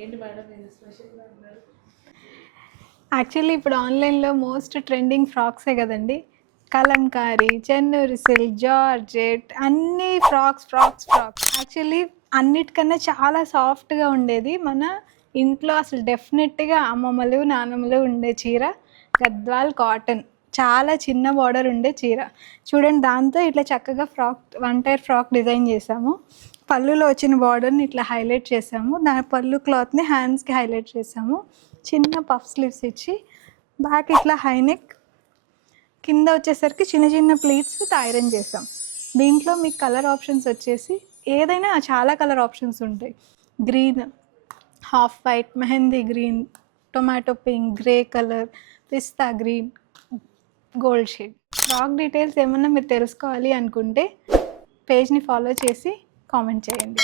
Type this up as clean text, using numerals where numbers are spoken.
ఏంటి మేడం నేను స్పెషల్గా అన్నారు? యాక్చువల్లీ ఇప్పుడు ఆన్లైన్లో మోస్ట్ ట్రెండింగ్ ఫ్రాక్సే కదండి. కలంకారీ, చెన్నూరు సిల్క్, జార్జెట్ అన్నీ ఫ్రాక్స్. యాక్చువల్లీ అన్నిటికన్నా చాలా సాఫ్ట్గా ఉండేది మన ఇంట్లో అసలు డెఫినెట్గా అమ్మమ్మలు నాన్నమ్మలు ఉండే చీర గద్వాల్ కాటన్. చాలా చిన్న బార్డర్ ఉండే చీర చూడండి. దాంతో ఇట్లా చక్కగా వన్ టైర్ ఫ్రాక్ డిజైన్ చేసాము. పళ్ళులో వచ్చిన బార్డర్ని ఇట్లా హైలైట్ చేసాము. దాని పళ్ళు క్లాత్ని హ్యాండ్స్కి హైలైట్ చేసాము. చిన్న పఫ్ స్లీవ్స్ ఇచ్చి బ్యాక్ ఇట్లా హై నెక్, కింద వచ్చేసరికి చిన్న చిన్న ప్లీట్స్ ఐరన్ చేసాం. దీంట్లో మీకు కలర్ ఆప్షన్స్ వచ్చేసి ఏదైనా చాలా కలర్ ఆప్షన్స్ ఉంటాయి. Green, half white, mehndi green, tomato pink, grey colour, pista green, gold shade. Frock details ఏమన్నా మీరు తెలుసుకోవాలి అనుకుంటే పేజ్ని ఫాలో చేసి కామెంట్ చేయండి.